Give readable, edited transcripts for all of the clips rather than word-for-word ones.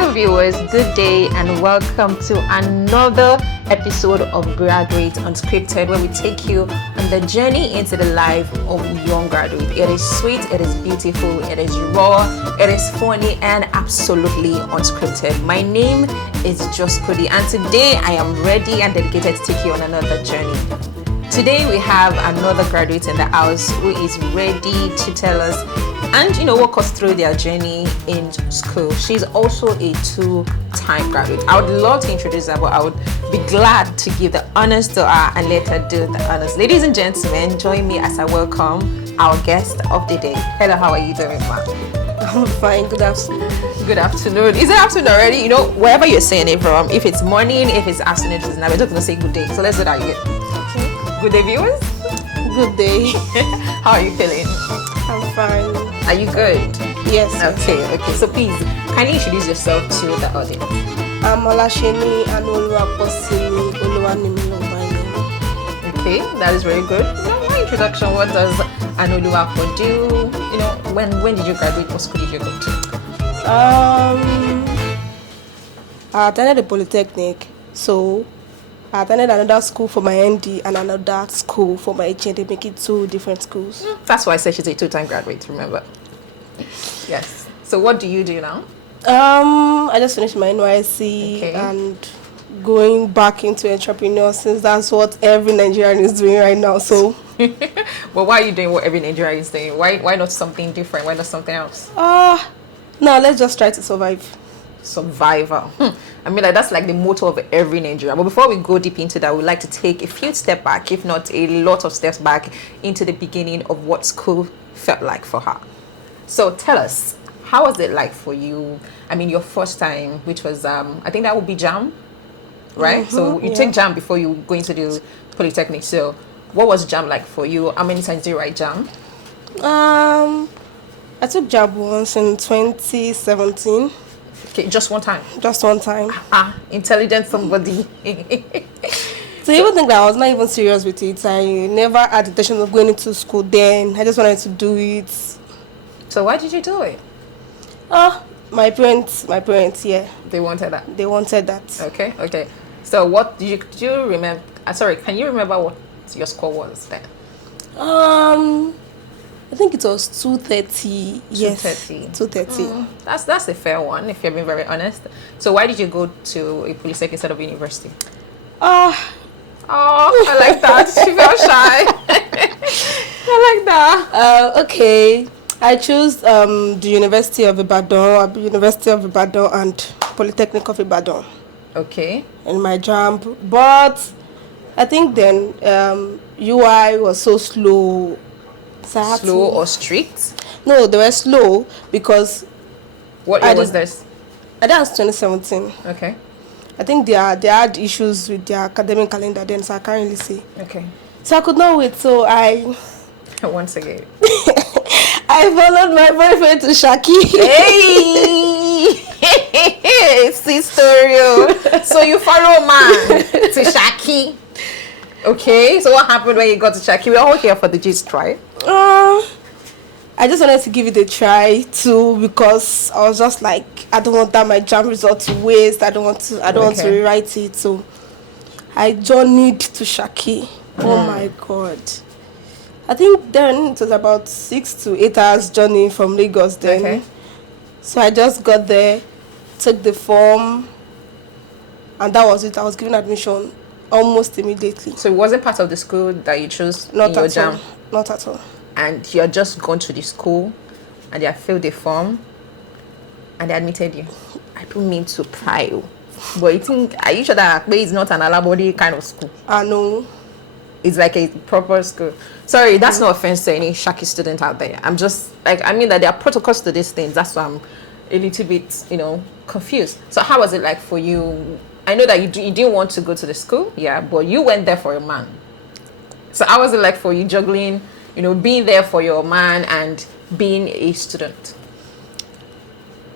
Hello viewers, good day and welcome to another episode of Graduate Unscripted, where we take you on the journey into the life of young graduate. It is sweet, it is beautiful, it is raw, it is funny and absolutely unscripted. My name is Just Cody and today I am ready and dedicated to take you on another journey. Today we have another graduate in the house who is ready to tell us and walk us through their journey in school. She's also a two-time graduate. I would love to introduce her, but I would be glad to give the honors to her and let her do the honors. Ladies and gentlemen, join me as I welcome our guest of the day. Hello, how are you doing, ma? I'm fine. Good afternoon. Good afternoon. Is it afternoon already? Wherever you're saying it from, if it's morning, if it's afternoon, it's night. We're just gonna say good day. So let's do that again. Okay. Good day, viewers. Good day. How are you feeling? I'm fine. Are you good? Yes. Okay. So please, can you introduce yourself to the audience? I'm Olasheni Anoluwaposimi Nimilo by name. Okay, that is very good. My introduction. What does Anoluwapo do? When did you graduate? What school did you go to? I attended the Polytechnic, so I attended another school for my ND and another school for my HND, make it two different schools. That's why I said she's a two-time graduate, remember? Yes. So what do you do now? I just finished my NYSC and going back into entrepreneur, since that's what every Nigerian is doing right now. So Well, why are you doing what every Nigerian is doing? Why not something different? Why not something else? No, let's just try to survive. Survivor. I mean, that's like the motto of every Nigerian. But before we go deep into that, we'd like to take a few steps back, if not a lot of steps back, into the beginning of what school felt like for her. So tell us, how was it like for you? I mean, your first time, which was, I think that would be JAM, right? Mm-hmm, so you take JAM before you go into the Polytechnic. So what was JAM like for you? How many times did you write JAM? I took JAM once in 2017. Okay, just one time. Just one time. Intelligent somebody. So even think that I was not even serious with it. I never had the intention of going into school then. I just wanted to do it. So why did you do it? My parents, yeah. They wanted that. They wanted that. Okay. So what do you remember? Sorry, can you remember what your score was then? I think it was 230. Yes. 230. That's a fair one, if you're being very honest. So why did you go to a Polytechnic instead of university? Oh, I like that. She felt shy. I like that. Okay. I chose the University of Ibadan and Polytechnic of Ibadan. Okay. In my JAM, but I think then UI was so slow. So slow or strict? No, they were slow because. What year was this? I think it was 2017. Okay. I think they had issues with their academic calendar then, so I can't really say. Okay. So I could not wait, so I. Once again. I followed my boyfriend to Saki. Hey! Sister. So you follow man to Saki. Okay, so what happened when you got to Saki? We're all here for the gist, right? I just wanted to give it a try too, because I was just like, I don't want that my JAM result to waste. I don't want to rewrite it. So I journeyed to Saki. Oh my God. I think then it was about 6 to 8 hours journey from Lagos then. Okay. So I just got there, took the form, and that was it. I was given admission almost immediately. So it wasn't part of the school that you chose Not in your at JAM? all. Not at all. And you're just gone to the school and they have filled the form and they admitted you. I don't mean to pry you, but are you sure that Akbe is not an Alabody kind of school? No. It's like a proper school. Sorry, that's no offense to any Shaki student out there. I'm just like, I mean that there are protocols to these things. That's why I'm a little bit, confused. So how was it like for you? I know that you didn't want to go to the school, yeah, but you went there for a man. So how was it like for you juggling, being there for your man and being a student?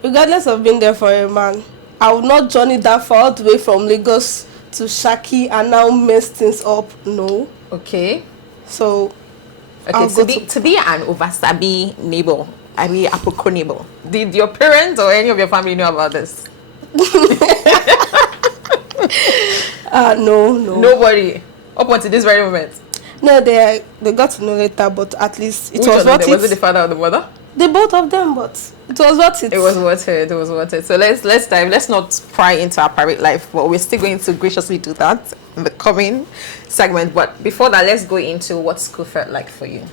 Regardless of being there for a man, I would not journey that far all the way from Lagos to Saki and now mess things up. No. Okay. So Okay, to be an oversabi neighbor, I mean, apoko neighbor, did your parents or any of your family know about this? No. Nobody. Up until this very moment. No, they got to know later, but at least it Which was one of worth them? it. Was it the father or the mother? The both of them, but it was worth it. It was worth it. It was worth it. So let's dive. Let's not pry into our private life, but we're still going to graciously do that in the coming segment. But before that, let's go into what school felt like for you.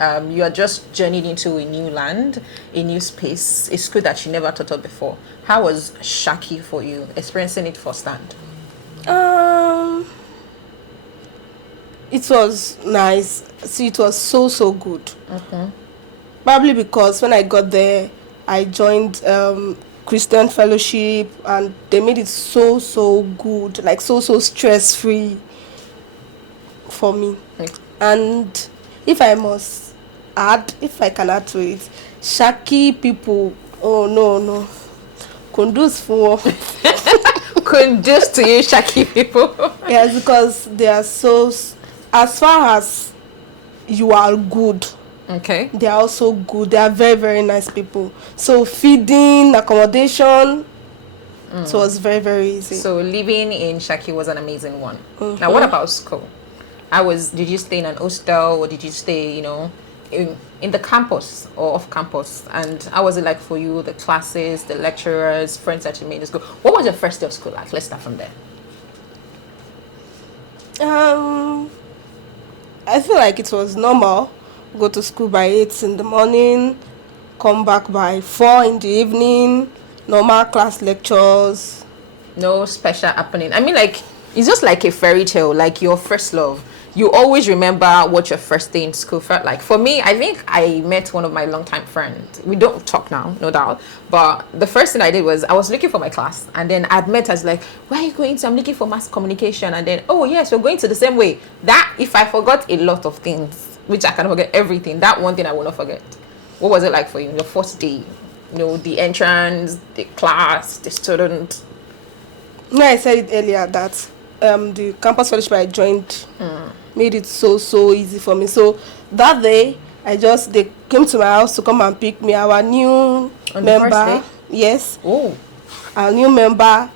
You are just journeyed into a new land, a new space, a school that you never thought of before. How was Saki for you, experiencing it firsthand? It was nice. See, it was so good. Probably because when I got there, I joined Christian fellowship, and they made it so good, like so stress free for me. And if I can add to it, Saki people, oh no, conduce for Conduce to you, Saki people. yes, because they are so, as far as you are good, Okay. they are also good. They are very nice people. So feeding, accommodation, it was very easy. So living in Saki was an amazing one. Now, what about school? Did you stay in an hostel, or did you stay, in the campus or off campus? And how was it like for you? The classes, the lecturers, friends that you made in school. What was your first day of school like? Let's start from there. I feel like it was normal. Go to school by 8 in the morning, come back by 4 in the evening, normal class lectures. No special happening. I mean, like, it's just like a fairy tale, like your first love. You always remember what your first day in school felt like. For me, I think I met one of my longtime friends. We don't talk now, no doubt. But the first thing I did was I was looking for my class. And then I'd met her, like, where are you going to? I'm looking for mass communication. And then, oh, yes, we're going to the same way. That, if I forgot a lot of things, which I cannot forget everything, that one thing I will not forget. What was it like for you? Your first day? The entrance, the class, the student. No, I said it earlier that the campus fellowship I joined made it so easy for me. So that day, they came to my house to come and pick me. Our new On member, the first day? yes, Oh, our new member,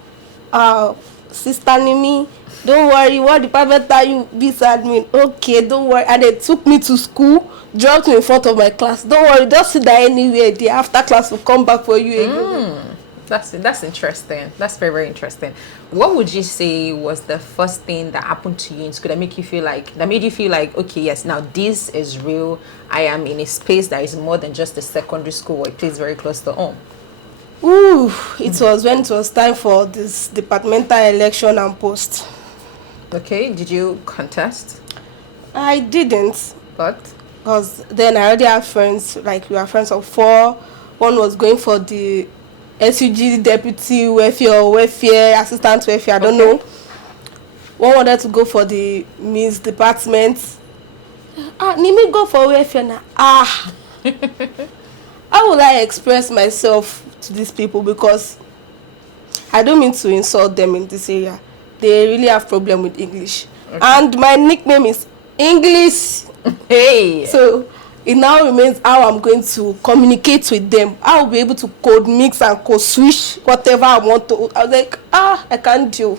Sister Nimi. Don't worry, what department are you? This admin. Okay, don't worry. And they took me to school, dropped me in front of my class. Don't worry, just sit there anywhere. The after class will come back for you again. that's interesting. That's very interesting. What would you say was the first thing that happened to you in school that made you feel like, okay, yes, now this is real. I am in a space that is more than just a secondary school or a place very close to home? Ooh, it was when it was time for this departmental election and post. Okay, did you contest? I didn't, But because then I already have friends, like we were friends of 4. One was going for the SUG deputy welfare, assistant welfare, I don't know. One wanted to go for the Miss department. Nimi go for welfare now. How will I express myself to these people? Because I don't mean to insult them in this area. They really have problem with English. Okay. And my nickname is English. Hey. So it now remains how I'm going to communicate with them. I'll be able to code mix and code switch whatever I want to. I was like, I can't do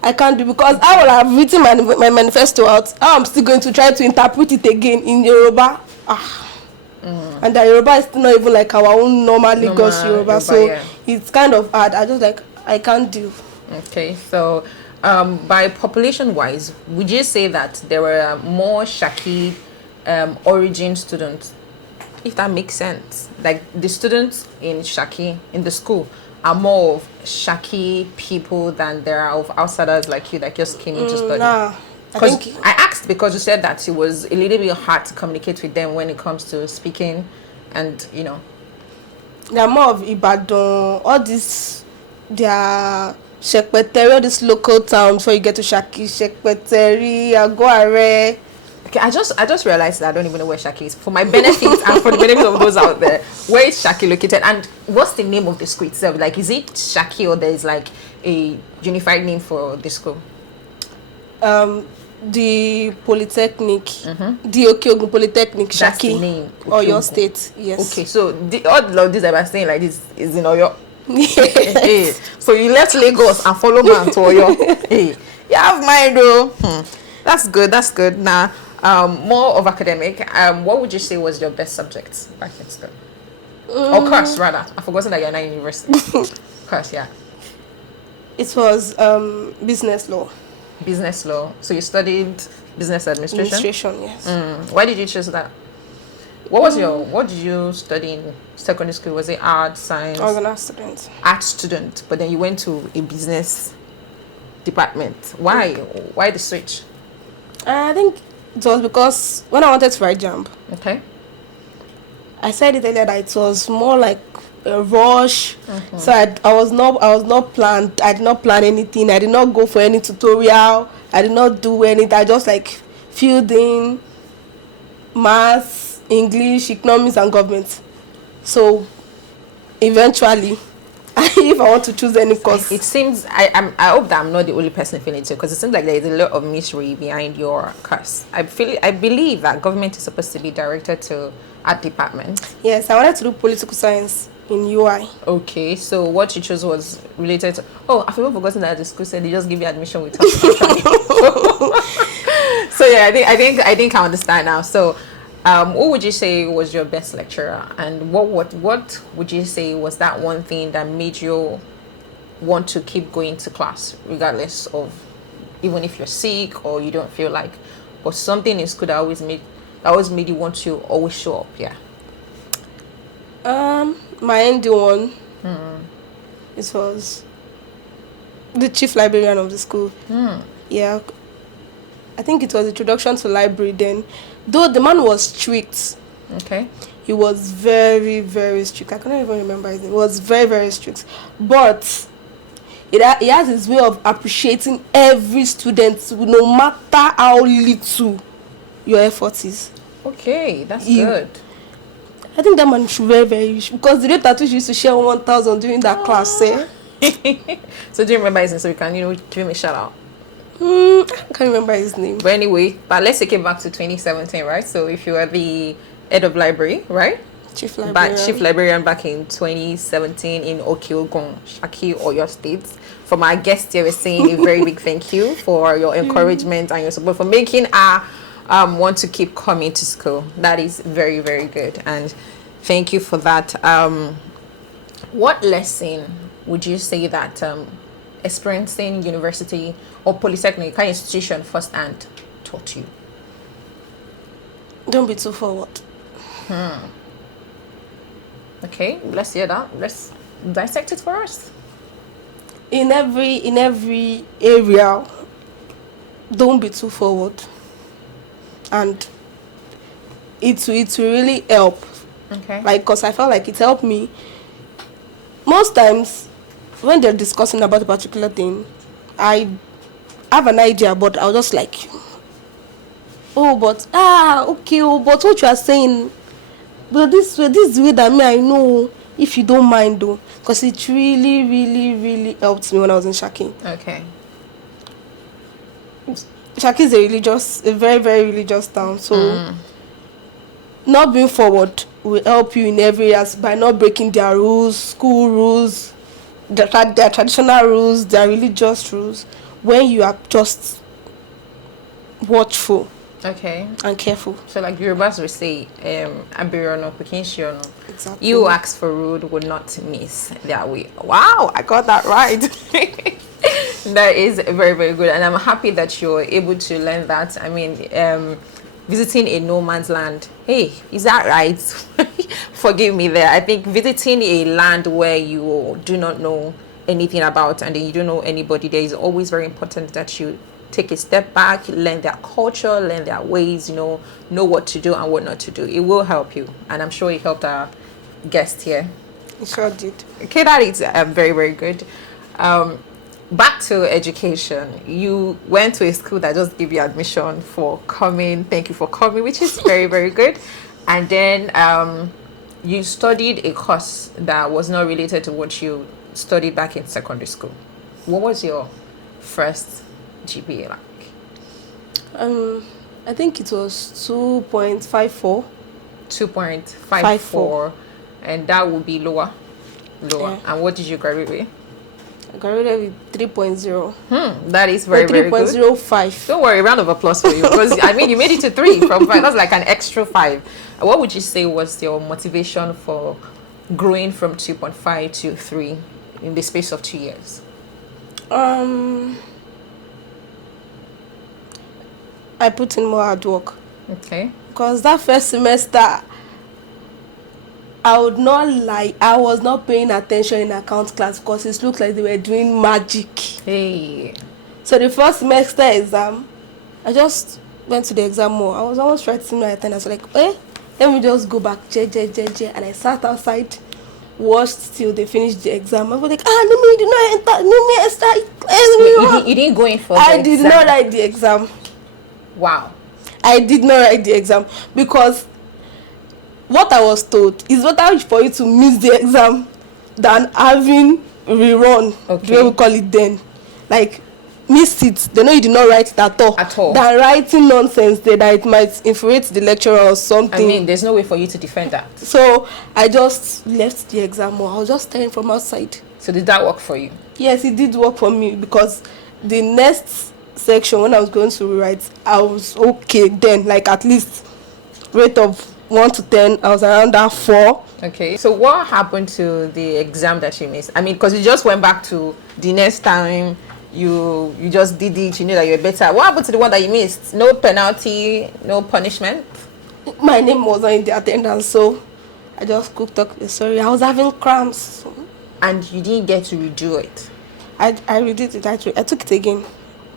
because I will have written my manifesto out. I'm still going to try to interpret it again in Yoruba. And the Yoruba is still not even like our own normal Lagos Yoruba, so yeah. It's kind of hard. I can't do. Okay, so by population wise, would you say that there were more Saki origin students, if that makes sense? Like the students in Saki in the school are more of Saki people than there are of outsiders like you that just came into study? Nah, I asked because you said that it was a little bit hard to communicate with them when it comes to speaking, and they are more of Ibadan, all this, they are Shekpeteri, all these local towns before you get to Saki, Shekpeteri, Agoare. Okay, I just realized that I don't even know where Saki is. For my benefit and for the benefit of those out there, where is Saki located? And what's the name of the school itself? Like, is it Saki or there is like a unified name for the school? The Polytechnic, the Okyogun Polytechnic, Saki, that's the name. or your state, yes. Okay, so all of this I was saying like this is in Oyo. Hey, so you left Lagos and follow man to Oyo. Hey, you have mind though. That's good. That's good. Now, more of academic. What would you say was your best subject back in school? Or course rather? I've forgotten that you're not in university. Course, yeah. It was business law. Business law. So you studied business administration. Administration, yes. Why did you choose that? What did you study in secondary school? Was it art, science? I was an art student. Art student, but then you went to a business department. Why? Why the switch? I think it was because when I wanted to write jump, Okay. I said it earlier that it was more like a rush. So I was not planned. I did not plan anything. I did not go for any tutorial. I did not do anything. I just like filled in maths, English, economics, and government. So eventually, if I want to choose any course, It seems I hope that I'm not the only person feeling it, because it seems like there is a lot of mystery behind your course. I believe that government is supposed to be directed to art department. yes, I wanted to do political science in UI. Okay, so what you chose was related to. Oh, I've even forgotten that the school said they just give you admission without contract. So yeah, I think I understand now. So, who would you say was your best lecturer, and what would you say was that one thing that made you want to keep going to class, regardless of, even if you're sick or you don't feel like, but something in school that always made you want to always show up? Yeah. My ND one, it was the chief librarian of the school. Yeah, I think it was introduction to library then. Though the man was strict, Okay. he was very, very strict. I cannot even remember his name. He was very, very strict. But he has his way of appreciating every student, no matter how little your effort is. Okay, that's You- good. I think that man should very, very, because the rate at which he used to share 1,000 during that class, So do you remember his name, so you can give him a shout out? I can't remember his name. But anyway, but let's take it back to 2017, right? So if you were the head of library, right? Chief librarian. Chief librarian back in 2017 in Okiogun, Saki, Oyo State. From our guest here, we're saying a very big thank you for your encouragement and your support, for making our want to keep coming to school. That is very, very good, and thank you for that. What lesson would you say that experiencing university or Polytechnic kind of institution firsthand taught you? Don't be too forward. Okay, let's hear that. Let's dissect it for us. In every area, don't be too forward, and it will really help. Okay. Like, because I felt like it helped me. Most times when they're discussing about a particular thing, I have an idea, but I'll just like, but what you are saying, but this is the way that I know, if you don't mind though, because it really, really, really helped me when I was in Saki. Okay. Saki is a very, very religious town, so not being forward will help you in every areas by not breaking their rules, school rules, their traditional rules, their religious rules. When you are just watchful Okay. and careful. So like Yorubas will say, Abiriono, Pikinshiono. Exactly. You ask for road would not miss their way. Wow, I got that right. That is very, very good. And I'm happy that you're able to learn that. I mean, visiting a no man's land. Hey, is that right? Forgive me there. I think visiting a land where you do not know anything about and then you don't know anybody, there is always very important that you take a step back, learn their culture, learn their ways, know what to do and what not to do. It will help you. And I'm sure it helped our guest here. It sure did. Okay, that is very, very good. Back to education. You went to a school that just gave you admission for coming. Thank you for coming, which is very, very good. And then you studied a course that was not related to what you studied back in secondary school. What was your first GPA like? I think it was 2.54. 2.54. And that would be lower. Lower. Yeah. And what did you graduate with? I graduated with 3.0. That is very, very good. 3.05. Don't worry, round of applause for you. Because, I mean, you made it to 3 from 5. That's like an extra 5. What would you say was your motivation for growing from 2.5 to 3 in the space of 2 years? I put in more hard work. Okay. Because that first semester, I would not lie, I was not paying attention in account class because it looked like they were doing magic. Hey. So the first semester exam, I just went to the exam hall. I was almost writing my attendance. Like, let me just go back, and I sat outside, watched till they finished the exam. I was like, Nimi, you did not enter, Nimi, You didn't go in for the I did exam. not write the exam. Wow. I did not write the exam because what I was told is better for you to miss the exam than having rerun, the way we call it then. Like, miss it. They know you did not write it at all. Than writing nonsense there that it might infuriate the lecturer or something. I mean, there's no way for you to defend that. So, I just left the exam hall. I was just staring from outside. So, did that work for you? Yes, it did work for me because the next section, when I was going to rewrite, I was okay then. Like, at least rate of 1 to 10, I was around that 4. Okay, so what happened to the exam that you missed? I mean, because you just went back to the next time, you just did it, you knew that you were better. What happened to the one that you missed? No penalty, no punishment? My name wasn't in the attendance, so I just cooked up. Sorry, I was having cramps. And you didn't get to redo it? I redid it. I took it again.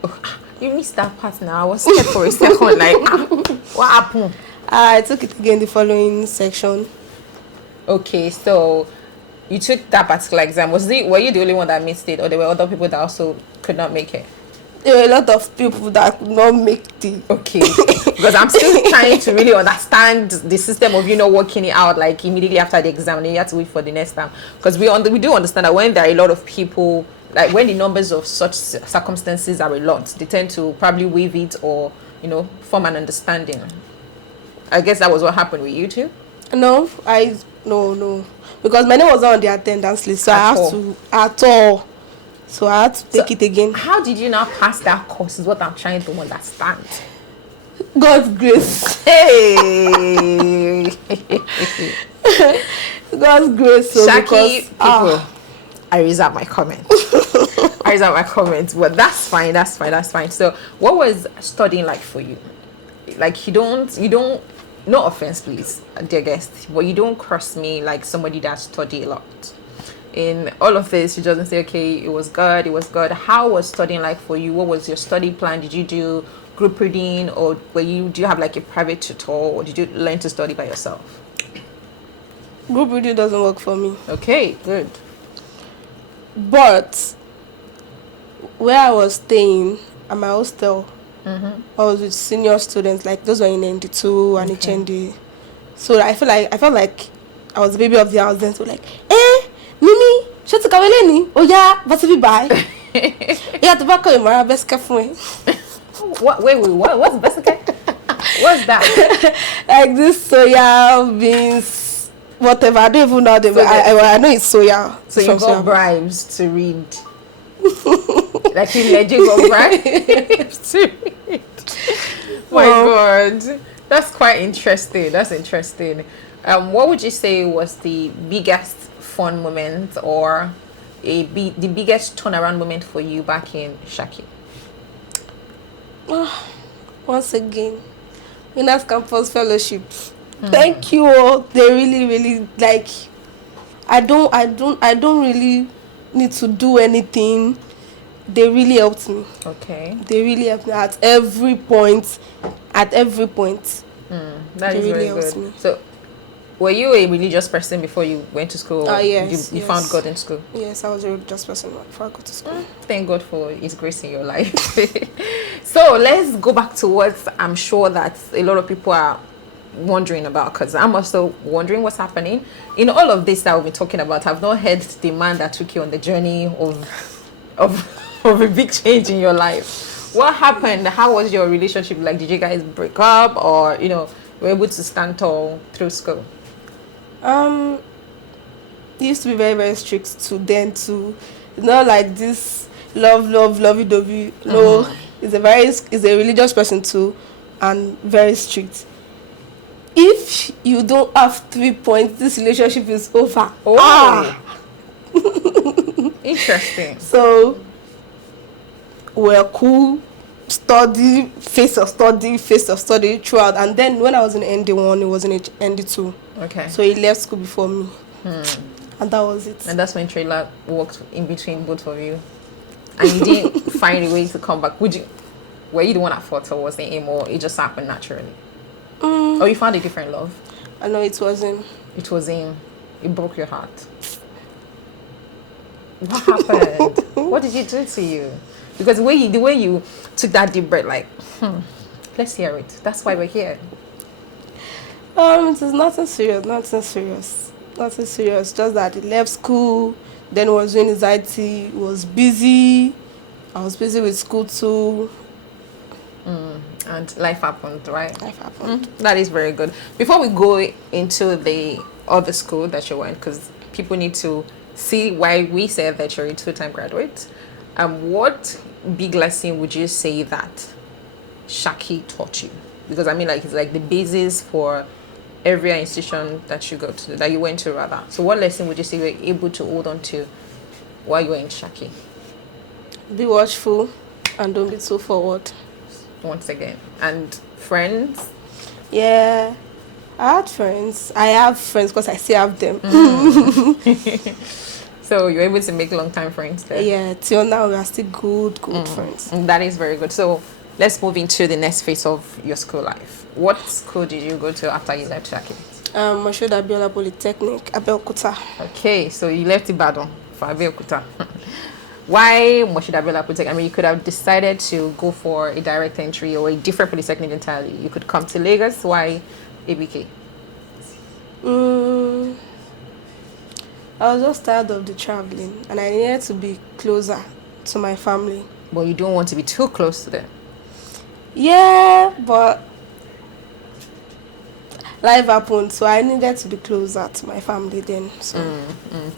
Oh, you missed that part now. I was scared for a second. Like, what happened? I took it again the following section. Okay, so you took that particular exam. Were you the only one that missed it, or there were other people that also could not make it? There were a lot of people that could not make the... Okay, because I'm still trying to really understand the system of, working it out, like, immediately after the exam, and then you have to wait for the next time. Because we do understand that when there are a lot of people, like, when the numbers of such circumstances are a lot, they tend to probably waive it or, form an understanding. I guess that was what happened with you too? No. Because my name was not on the attendance list, so So I had to take it again. How did you now pass that course is what I'm trying to understand. God's grace. Hey! God's grace. So Saki, people, I reserve my comment. But that's fine. So what was studying like for you? Like, you don't, no offense please, dear guest, but you don't cross me like somebody that studied a lot. In all of this, you just say, okay, it was good. How was studying like for you? What was your study plan? Did you do group reading, or do you have like a private tutor, or did you learn to study by yourself? Group reading doesn't work for me. Okay, good. But where I was staying at my hostel, I was with senior students, like those were in ND2 and HND. So I felt like I was the baby of the house. Then so like, Mimi, shut up, oh yeah, what's it buy? Yeah, tobacco in my best cafe. What? Wait, what's best? What's that? Like this soya beans, whatever. I don't even know the. I know it's soya. So you got bribes to read. Like you legit got bribes to read. My God, that's quite interesting. What would you say was the biggest fun moment or the biggest turnaround moment for you back in Saki? Once again, Winners Campus Fellowship. Thank you all. They really, really like. I don't really need to do anything. They really helped me. Okay. They really helped me at every point. That is really good. Me. So, were you a religious person before you went to school? Yes. You found God in school? Yes, I was a religious person before I got to school. Thank God for His grace in your life. So, let's go back to what I'm sure that a lot of people are wondering about, because I'm also wondering what's happening. In all of this that we've been talking about, I've not heard the man that took you on the journey of a big change in your life. What happened? How was your relationship? Like, did you guys break up, or were able to stand tall through school? He used to be very, very strict to then too. It's not like this lovey-dovey. No, he's a religious person too, and very strict. If you don't have 3 points, this relationship is over. Oh. Interesting. So we're cool, face of study throughout. And then when I was in ND1, he was in ND2. Okay. So he left school before me. And that was it. And that's when trailer walked in between both of you. And you didn't find a way to come back. Were you the one at fault, or was it him, or it just happened naturally? Or you found a different love? I know it was him. It was him. It broke your heart. What happened? What did he do to you? Because the way you took that deep breath, like, let's hear it. That's why we're here. It is nothing serious. Just that he left school, then was doing his IT, was busy. I was busy with school too. And life happened, right? Life happened. That is very good. Before we go into the other school that you went, because people need to see why we said that you're a 2-time graduate, what big lesson would you say that Saki taught you? Because I mean, like, it's like the basis for every institution that you went to rather. So what lesson would you say you were able to hold on to while you were in Saki? Be watchful and don't be too forward. Once again. And friends? Yeah, I have friends because I still have them. So you're able to make long-time friends there? Yeah, till now we are still good friends. That is very good. So let's move into the next phase of your school life. What school did you go to after you left Saki? Unscripted Polytechnic, Abeokuta. Okay, so you left Ibadan for Abeokuta. Why Unscripted Polytechnic? I mean, you could have decided to go for a direct entry or a different polytechnic entirely. You could come to Lagos. Why ABK? I was just tired of the traveling, and I needed to be closer to my family. But you don't want to be too close to them. Yeah, but life happened, so I needed to be closer to my family then. So.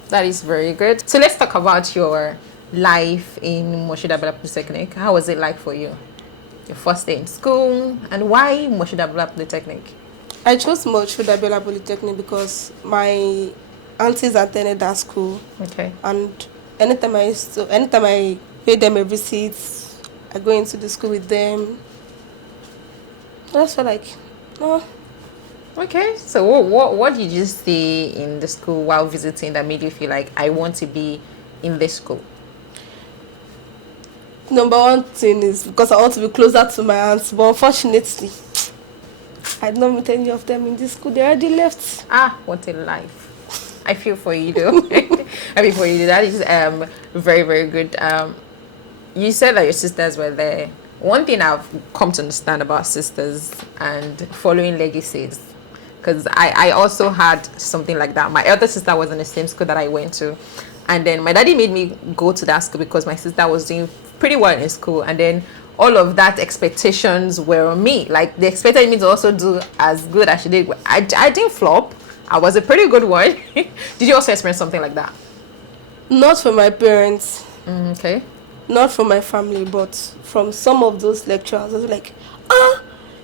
That is very good. So let's talk about your life in Unscripted Polytechnic. How was it like for you? Your first day in school, and why Unscripted Polytechnic? I chose Unscripted Polytechnic because my aunties attended that school. Okay. And anytime I pay them a visit, I go into the school with them. I just felt like, oh. Okay. So what did you see in the school while visiting that made you feel like I want to be in this school? Number one thing is because I want to be closer to my aunts, but unfortunately, I did not meet any of them in this school. They already left. What a life. I feel for you though. I feel for you. That is very, very good. You said that your sisters were there. One thing I've come to understand about sisters and following legacies, because I also had something like that. My elder sister was in the same school that I went to, and then my daddy made me go to that school because my sister was doing pretty well in school, and then all of that expectations were on me. Like, they expected me to also do as good as she did. I didn't flop. I was a pretty good one. Did you also experience something like that? Not from my parents. Okay. Not from my family, but from some of those lecturers. I was like,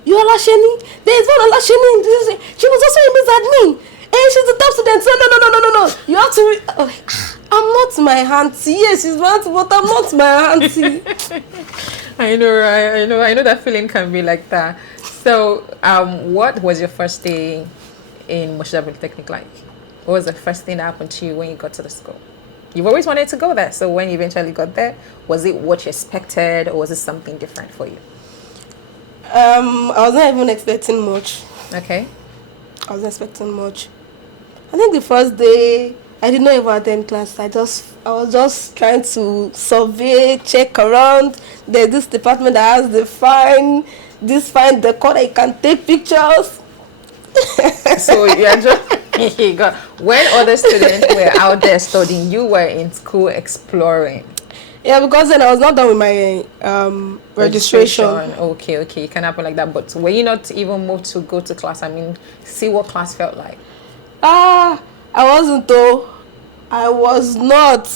you are Lasheni? There is one Lasheni. She was also a Miss Admin. And she's the top student. No. You have to... I'm not my auntie. Yes, she's my auntie, but I'm not my auntie. I know, right? I know that feeling can be like that. So, what was your first day in Unscripted Polytechnic like? What was the first thing that happened to you when you got to the school? You've always wanted to go there, so when you eventually got there, was it what you expected, or was it something different for you? I was not even expecting much. Okay. I wasn't expecting much. I think the first day, I did not even attend class. I was just trying to survey, check around. There's this department that has this fine decor that you can take pictures. So you're just when other students were out there studying, you were in school exploring. Yeah, because then I was not done with my registration. Okay, it can happen like that. But were you not even moved to go to class? I mean, see what class felt like. I wasn't though. I was not,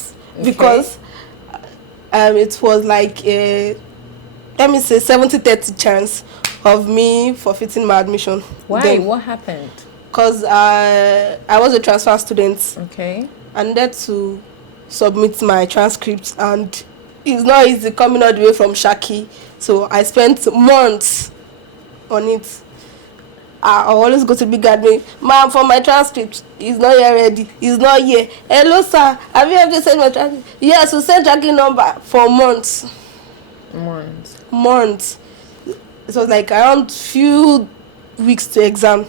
because it was like a, let me say, 70-30 chance of me forfeiting my admission. Why? Then. What happened? Because I was a transfer student. Okay. I needed to submit my transcript, and it's not easy coming all the way from Saki. So I spent months on it. I always go to big admin. Ma'am, for my transcript, it's not yet ready. It's not here. Hello, sir. Have you ever sent my transcript? Yes, we sent tracking number for months. Months. It was like around few weeks to exam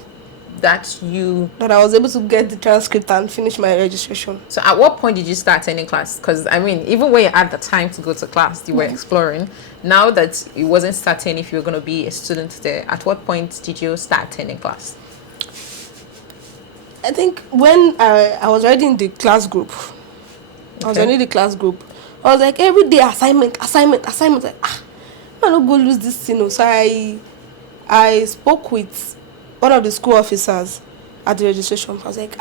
that I was able to get the transcript and finish my registration. So at what point did you start attending class? Because I mean, even when you had the time to go to class, you were exploring. Now that it wasn't certain if you were going to be a student there, at what point did you start attending class? I think when I was already in the class group. I was already in the class group. I was like, every day assignment. Like, I don't go lose this thing. So I spoke with one of the school officers at the registration. I was like,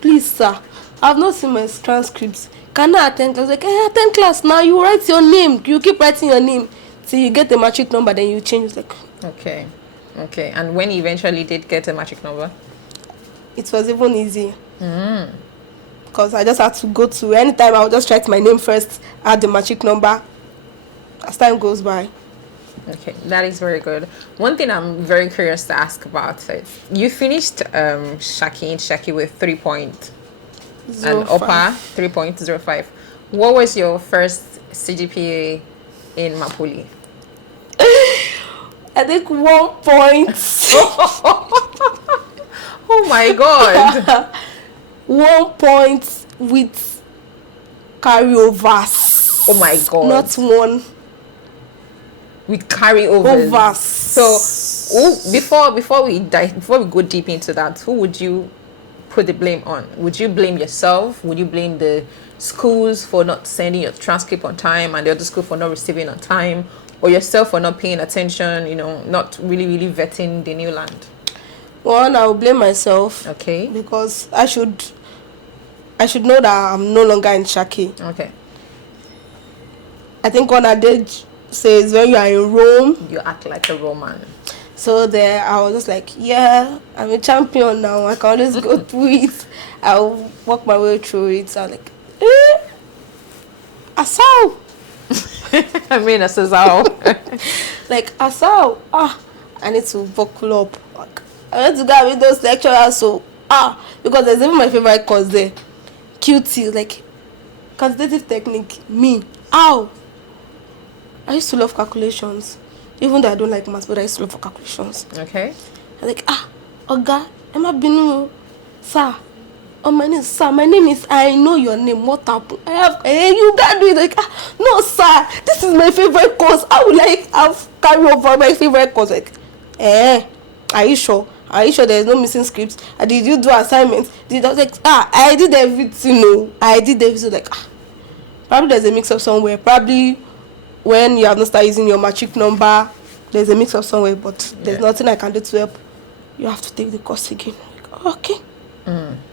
please, sir, I've not seen my transcripts. Can I attend class? I was like, attend class now. You write your name. You keep writing your name till you get the matric number. Then you change. It's like, okay. And when you eventually did get a matric number, it was even easy. Because I just had to go to, anytime I would just write my name first, add the matric number as time goes by. Okay, that is very good. One thing I'm very curious to ask about is you finished Saki with 3 point and upper 3.05. What was your first CGPA in Mapuli? I think 1 point. Oh my God. 1 point with carryovers. Oh my God. Not one. With carryovers. So before we go deep into that, who would you put the blame on? Would you blame yourself? Would you blame the schools for not sending your transcript on time and the other school for not receiving on time, or yourself for not paying attention, not really vetting the new land? One, I will blame myself. Okay. Because I should know that I'm no longer in Saki. Okay. I think one adage says when you are in Rome, you act like a Roman. So there I was just like, yeah, I'm a champion now. I can always go through it. I'll work my way through it. So I'm like, Asao. I mean, Asao. Like, Asao. I need to buckle up. Like, I need to go with those lecturers. So, because there's even my favorite course there. QT, like, quantitative technique. Me. Ow. I used to love calculations. Even though I don't like maths, but I used to love calculations. Okay. I'm like, Oga, Emma Binu, sir. Oh, my name is sir. My name is, I know your name. What happened? You gotta do it. Like, no, sir. This is my favorite course. I would like have carry over my favorite course. Like, are you sure? Are you sure there's no missing scripts? Did you do assignments? I did everything. No, I did everything. Like, probably there's a mix-up somewhere. Probably when you have not started using your matric number, there's a mix-up somewhere, but there's nothing I can do to help. You have to take the course again. Like, okay.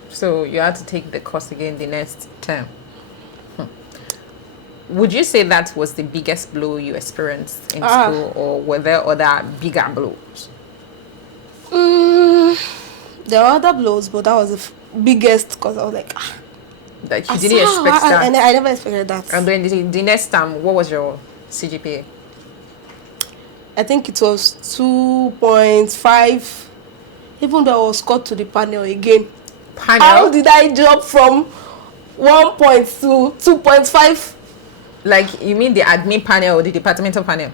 So you had to take the course again the next term. Would you say that was the biggest blow you experienced in school, or were there other bigger blows? There were other blows, but that was the biggest, because I was like, Like you didn't expect that. I never expected that. And then the next time, what was your CGPA? I think it was 2.5. Even though I was called to the panel again. How did I jump from 1.2 to 2.5? Like, you mean the admin panel or the departmental panel?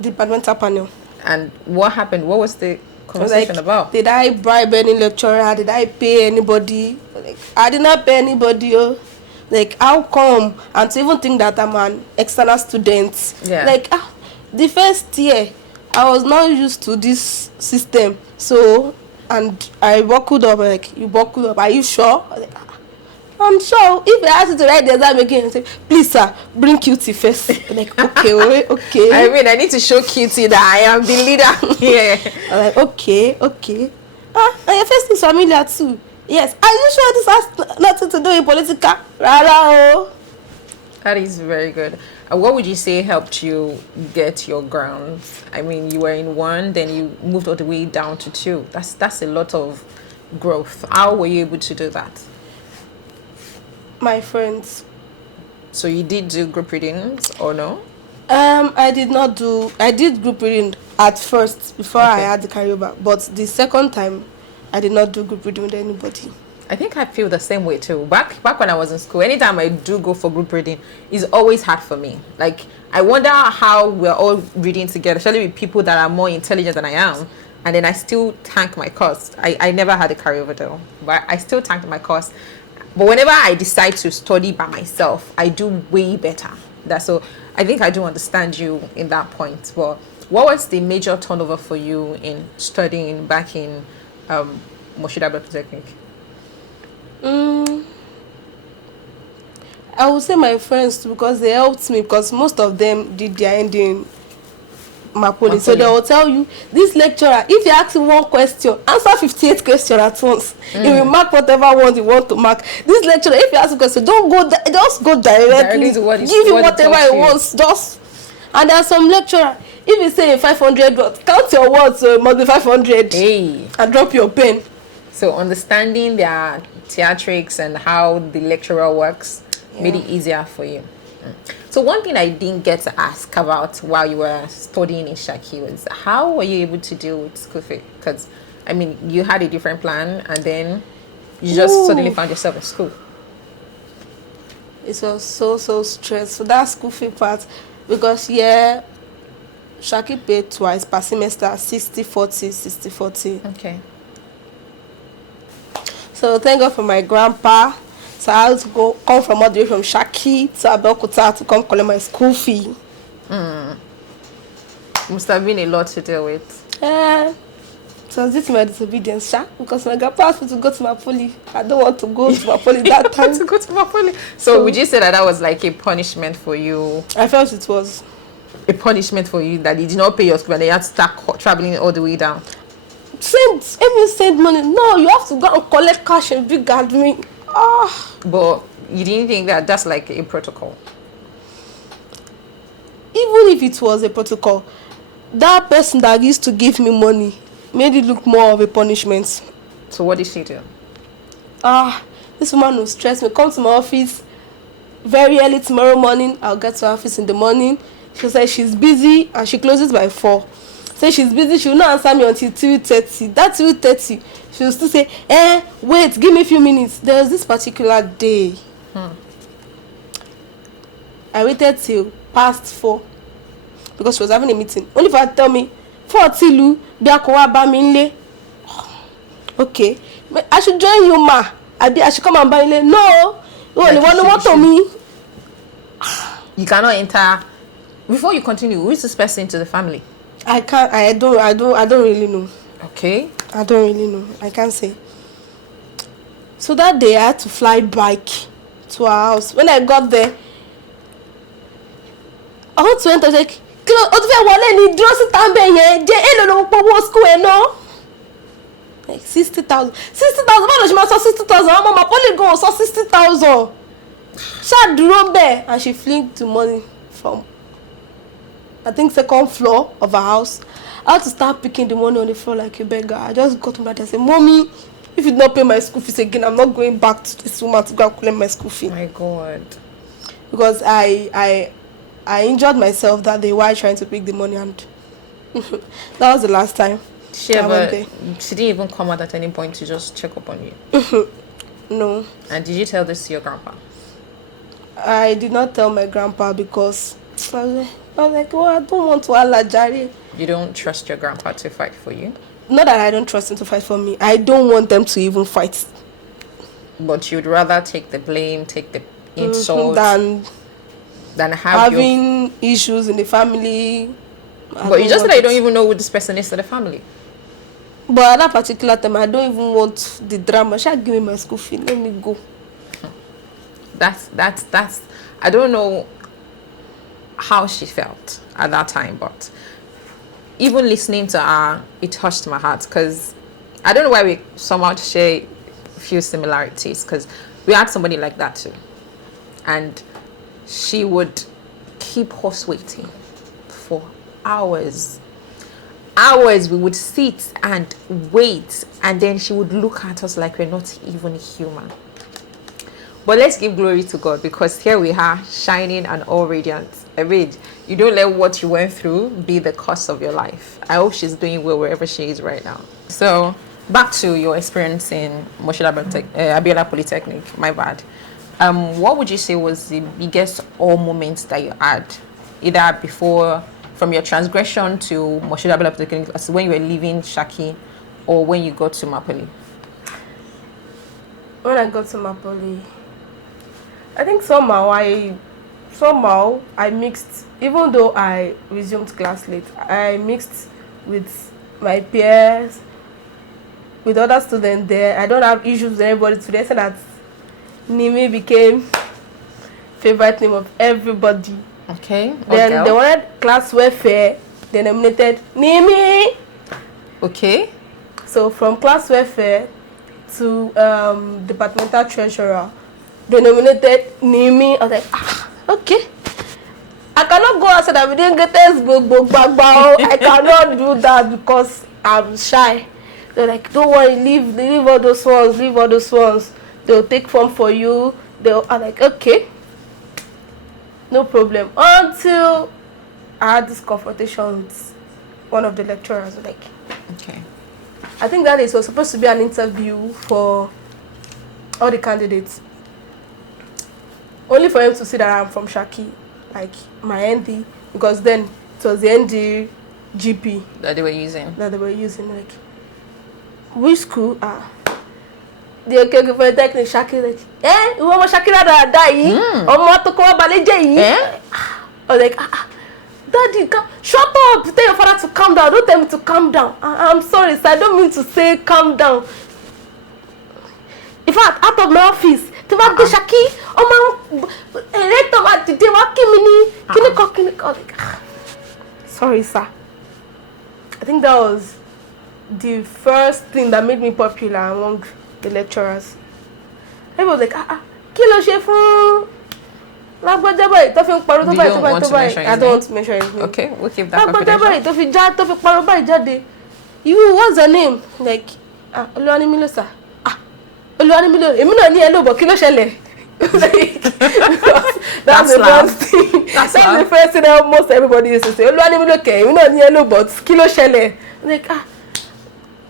Departmental panel. And what happened? What was the conversation about? Did I bribe any lecturer? Did I pay anybody? Like, I did not pay anybody. Like, how come? And to even think that I'm an external student. Yeah. Like, the first year, I was not used to this system. So, and I buckled up. Like, you buckled up. Are you sure? Like, I'm sure. If I ask you to write the exam again, I say, please, sir, bring QT first. Like, okay. I mean, I need to show QT that I am the leader here. I'm like, okay. And your face is familiar too. Yes. Are you sure this has nothing to do with political? Rara. That is very good. What would you say helped you get your grounds? I mean, you were in one, then you moved all the way down to two. That's a lot of growth. How were you able to do that? My friends. So you did do group readings or no? I did not do. I did group reading at first before I Okay. had the carryover, but the second time, I did not do group reading with anybody. I think I feel the same way too. Back when I was in school, anytime I do go for group reading, it's always hard for me. Like I wonder how we're all reading together, especially with people that are more intelligent than I am. And then I still tank my course. I never had a carryover though, but I still tanked my course. But whenever I decide to study by myself, I do way better. That's so. I think I do understand you in that point. But what was the major turnover for you in studying back in Moshida Polytechnic? I would say my friends too, because they helped me, because most of them did their ending Mapoli. So they will tell you, this lecturer, if you ask him one question, answer 58 questions at once. He will mark whatever one you want to mark. This lecturer, if you ask a question, don't go just go directly. to what Give him what whatever taught he you. wants. Just, and there are some lecturer, if you say 500 words, count your words, so it must be 500. Hey. And drop your pen. So understanding their theatrics and how the lecturer works made it easier for you. So one thing I didn't get to ask about while you were studying in Saki was how were you able to deal with school fee? Because I mean you had a different plan and then you just suddenly found yourself in school. It was so stressful, that school fee part, because Shaki paid twice per semester, 60-40, 60-40. Okay. So thank God for my grandpa. So I had to come from all the way from Shaki to Abeokuta to come collect my school fee. Must have been a lot to deal with. So I was due to my disobedience, because my grandpa asked me to go to my poly. I don't want to go to my poly that time. To go to Mapoli. So would you say that was like a punishment for you? I felt it was. A punishment for you that you did not pay your school and then you had to start traveling all the way down? Send money. No, you have to go and collect cash and big admin. But you didn't think that that's like a protocol? Even if it was a protocol, that person that used to give me money made it look more of a punishment. So what did she do? This woman will stress me. Come to my office very early tomorrow morning. I'll get to her office in the morning. She'll say she's busy and she closes by 4. Say she's busy, she will not answer me until 2:30. That 2:30, she will still say, wait, give me a few minutes. There was this particular day. I waited till past 4 because she was having a meeting. Only for her to tell me, 4 Tilu, Biakowa Bamile. Okay. I should join you, ma. I should come and buy it. No. You only want to want to me. You cannot enter. Before you continue, who is this person to the family? I can't. I don't really know. Okay. I don't really know. I can't say. So that day I had to fly bike to our house. When I got there, I want to enter. Like, like 60,000. 60,000. Why don't you want 60,000? I'm my polygon saw 60,000. She drove there and she flinked the money from, I think, second floor of our house. I had to start picking the money on the floor like a beggar. I just got to my dad and said, Mommy, if you don't pay my school fees again, I'm not going back to this woman to go and collect my school fee. My God. Because I injured myself that day while trying to pick the money, and that was the last time. She didn't even come out at any point to just check up on you? No. And did you tell this to your grandpa? I did not tell my grandpa because I was like, oh, I don't want to alajari. You don't trust your grandpa to fight for you? Not that I don't trust him to fight for me. I don't want them to even fight. But you'd rather take the blame, take the insult than having issues in the family. But you just said that you don't even know who this person is to the family. But at that particular time, I don't even want the drama. Shall give me my school fee. Let me go. That's I don't know how she felt at that time, but even listening to her, it touched my heart because I don't know why we somehow share few similarities because we had somebody like that too, and she would keep us waiting for hours. We would sit and wait, and then she would look at us like we're not even human. But let's give glory to God, because here we are, shining and all radiant. I mean, you don't let what you went through be the cost of your life. I hope she's doing well wherever she is right now. So back to your experience in Abiola Polytechnic. My bad. What would you say was the biggest moment that you had, either before, from your transgression to Abiola Polytechnic, as when you were leaving Saki, or when you got to Mapoli? When I got to Mapoli, I think somehow I mixed, even though I resumed class late, I mixed with my peers, with other students there. I don't have issues with anybody today, so that Nimi became favorite name of everybody. Okay. Then they wanted class welfare, they nominated Nimi. Okay. So from class welfare to departmental treasurer, they nominated Nimi. I was like, okay. I cannot go outside that we didn't get textbook. I cannot do that because I'm shy. They're like, don't worry, leave all those ones. They'll take form for you. I'm like, okay, no problem. Until I had this confrontation with one of the lecturers. Like, okay. I think that it was supposed to be an interview for all the candidates. Only for him to see that I'm from Saki, like my ND, because then it was the ND GP that they were using. Like, which school? The Polytechnic Saki, like, you want Saki that die? Or what to call Baleje? I was like, Daddy, shut up! Tell your father to calm down. Don't tell me to calm down. I'm sorry, sir. I don't mean to say calm down. In fact, out of my office, to work the Saki, sorry, sir. I think that was the first thing that made me popular among the lecturers. Everyone was like, kilo shefu. I don't want to mention his name. Okay, we'll keep that confidential. You, what's the name? Like, Nimilo, sir. Nimilo, hello, but kilo shele. That's the first thing. That's the first thing that almost everybody used to say. Nimilo, hello, but kilo shele. Like,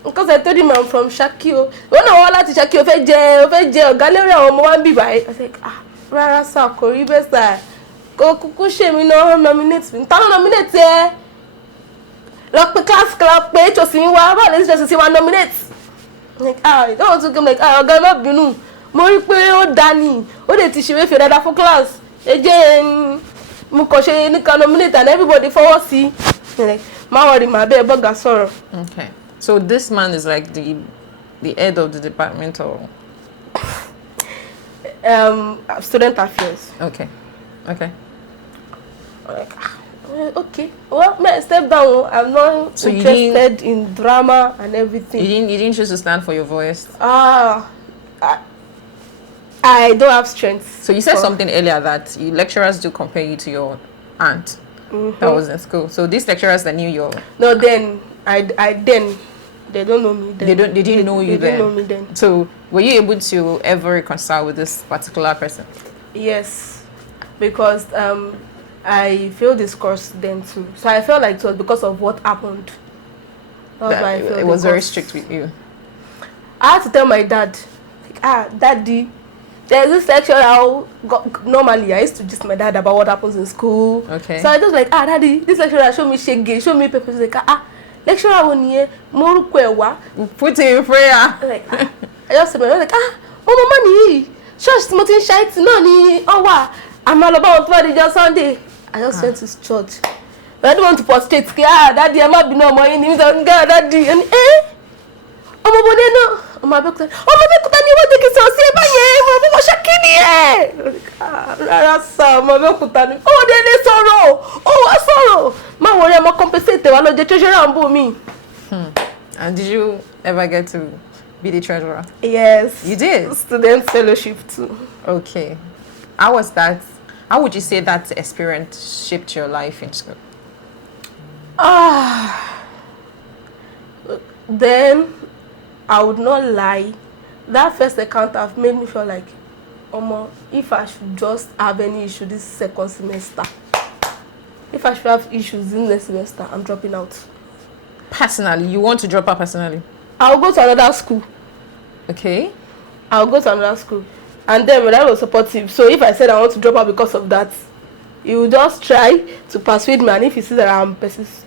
because I told him I'm from Saki. When I went to Saki, gallery, I was like, rárá sá, kò rí bẹ́ẹ̀ sá, kò kúkú ṣe mí náà nominate mi. Táwọn nominate ẹ lọ pé class club pé HOC mi wá, báwo lè ṣe wá nominate? Like, I don't want to come like, ọ̀gá ẹ má bínú, mo rí pé ó dání, ó lè ti ṣèwé fèrè dáadáa fún class. Ẹ jẹ́ mo kàn ṣe nìkan nominate and everybody forward sí. Like, má worry, má bẹ́ẹ̀ bọ́gà sọ̀rọ̀. Okay. So this man is like the head of the department or... student affairs. Okay. Like, okay. Well, step down. I'm not interested in drama and everything. You didn't choose to stand for your voice. I don't have strength. So you said something earlier that lecturers do compare you to your aunt that was in school. So these lecturers that knew your... No, then they don't know me then. They didn't know you then. They didn't know me then. So were you able to ever reconcile with this particular person? Yes, because I failed this course then too. So I felt like it was because of what happened. That's why I failed. It was very strict with you. I had to tell my dad, like, Daddy, there's this lecturer. Normally, I used to just my dad about what happens in school. Okay. So I just like, Daddy, this lecturer show me shege, show me papers. Like, lecturer one year, more put in prayer. Like, I just said, like, mama ni, church smoking shite, no ni, I'm all about what just Sunday. I just went to church. But I don't want to prostrate. Daddy, I'm not be no more in him. Daddy, and Ọmọbekuta ni wọ́n tẹ́kí sọ sí ẹbá yẹn, mo Ṣakí ni ẹ̀. Rárá sá, Ọmọbekuta ni. Ó délé sọ̀rọ̀, ó wá sọ̀rọ̀. Má wọrí, ọmọ compensate wa lọ jẹ treasurer ń bò mí. And did you ever get to be the treasurer? Yes. You did? Student fellowship too. Okay. How was that? How would you say that experience shaped your life in school? Then I would not lie. That first encounter made me feel like, if I should just have any issue this second semester, if I should have issues in the semester, I'm dropping out. Personally, you want to drop out personally? I'll go to another school. Okay. I'll go to another school. And then my dad was supportive. So if I said I want to drop out because of that, he will just try to persuade me. And if he sees that I'm persistent,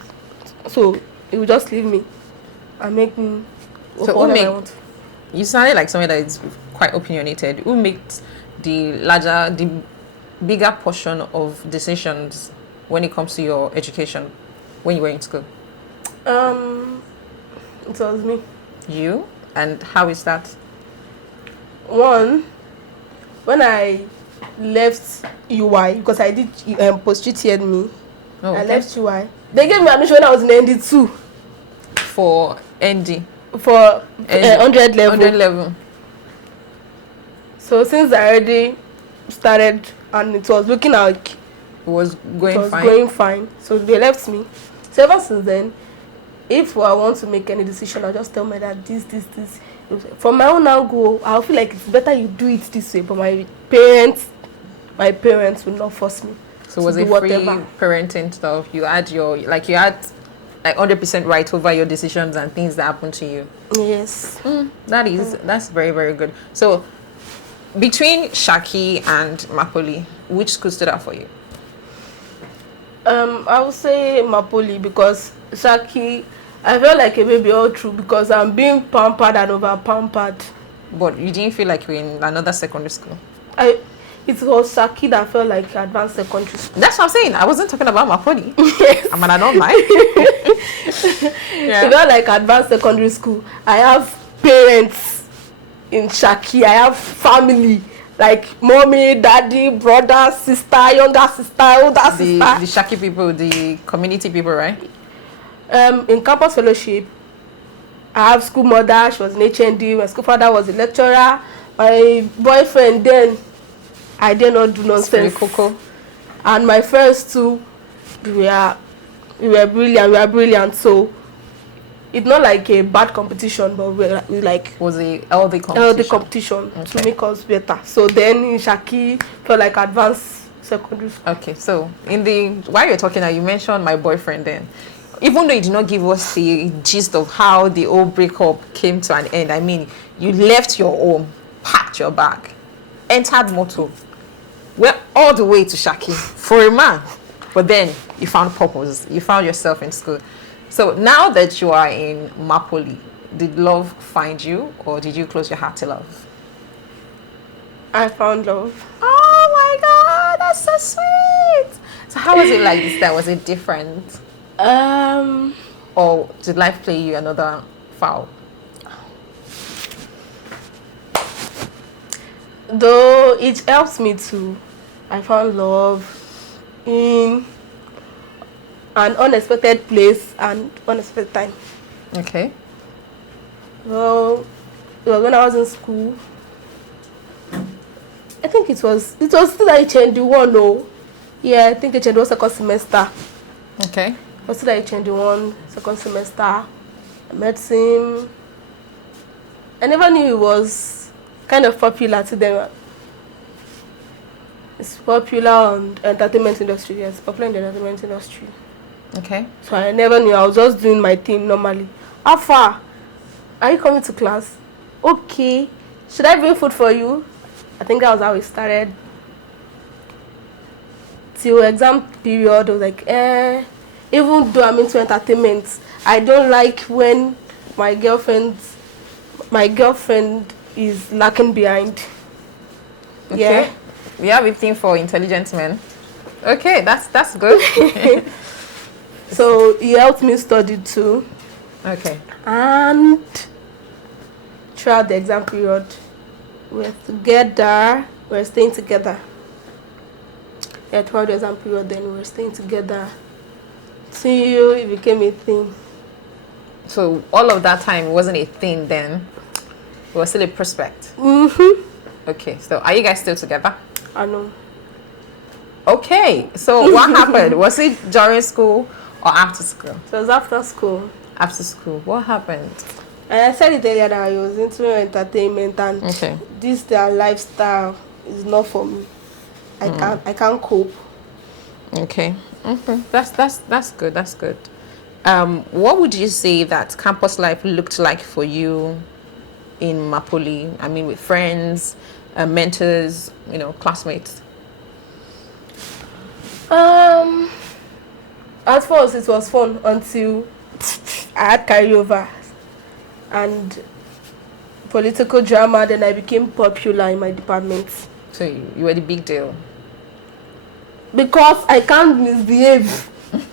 so he will just leave me and make me so whatever I want. You sounded like someone that is quite opinionated. Who makes the bigger portion of decisions when it comes to your education when you were in school? It was me. You? And how is that? One, when I left UI, because I did post-GTed me, Oh, okay. I left UI. They gave me admission when I was in ND2. For ND? For 100 level. 100 level. So since I already started and it was looking like It was going fine. So they left me. So ever since then, if I want to make any decision, I'll just tell my dad this. From my own angle, I'll feel like it's better you do it this way. But my parents will not force me. So was it free parenting stuff? You had 100% right over your decisions and things that happen to you. Yes. That's very, very good. So between Saki and Mapoli, which school stood out for you? I would say Mapoli, because Saki, I felt like a baby all through because I'm being pampered and over pampered. But you didn't feel like you were in another secondary school? It was Saki that felt like advanced secondary school. That's what I'm saying. I wasn't talking about Mapoli. Yes. I'm an alumni. Yeah. It felt like advanced secondary school. I have parents in Saki. I have family. Like mommy, daddy, brother, sister, younger sister, older sister. The Saki people, the community people, right? In campus fellowship, I have school mother. She was in HND. My school father was a lecturer. My boyfriend then, I did not do nonsense. Coco. And my friends too, we were brilliant. So it's not like a bad competition, but we like was a healthy competition. To make us better. So then in Saki felt like advanced secondary school. Okay, so while you're talking now, you mentioned my boyfriend then. Even though you did not give us the gist of how the whole breakup came to an end, I mean, you left your home, packed your bag, entered motor, went all the way to Saki for a man. But then you found purpose. You found yourself in school. So now that you are in Mapoli, did love find you, or did you close your heart to love? I found love. Oh my God, that's so sweet. So how was it like this time? Was it different? Or did life play you another foul? Though it helps me too. I found love in an unexpected place and unexpected time. Okay. Well, it was when I was in school. I think it was still like HND1, no? Yeah, I think HND1 second semester. Okay. It was still like HND1 second semester. I met him. I never knew he was kind of popular to them. It's popular on the entertainment industry. Yes, popular in the entertainment industry. Okay. So I never knew. I was just doing my thing normally. How far? Are you coming to class? Okay. Should I bring food for you? I think that was how it started. Till exam period, I was like, even though I'm into entertainment, I don't like when my girlfriend is lacking behind. Okay. Yeah. We have a thing for intelligent men. Okay, that's good. So he helped me study too. Okay. And throughout the exam period, we're together. We're staying together. Yeah, throughout the exam period, then we were staying together. Till it became a thing. So all of that time wasn't a thing then. It was still a prospect. Mm-hmm. Okay, so are you guys still together? I know. Okay, so what happened? Was it during school or after school? So it was after school. After school, what happened? And I said it earlier that I was into entertainment, and this their lifestyle is not for me. I can't cope. Okay. That's good. That's good. What would you say that campus life looked like for you in Mapoli? I mean, with friends, mentors, classmates. At first it was fun until I had carryover and political drama. Then I became popular in my department. So you were the big deal. Because I can't misbehave.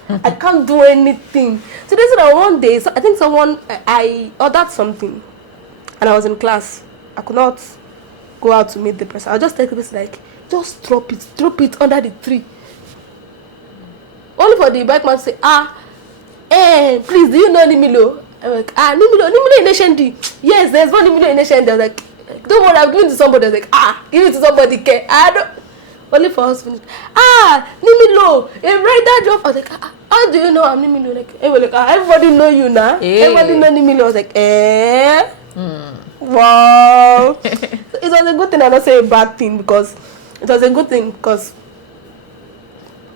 I can't do anything. So this is that one day, so I think I ordered something and I was in class. I could not go out to meet the person. I'll just tell the person like, just drop it under the tree. Only for the bike man to say, please, do you know Nimilo? I'm like, Nimilo in Nation D. Yes, there's one Nimilo in Nation D. I was like, don't worry, I'm giving it to somebody. I was like, give it to somebody. I don't. Only for us finish. Nimilo, a rider job. I was like, how do you know I'm Nimilo? Like, everybody know you now. Hey. Everybody know Nimilo. I was like, wow. So it was a good thing. I don't say a bad thing because it was a good thing because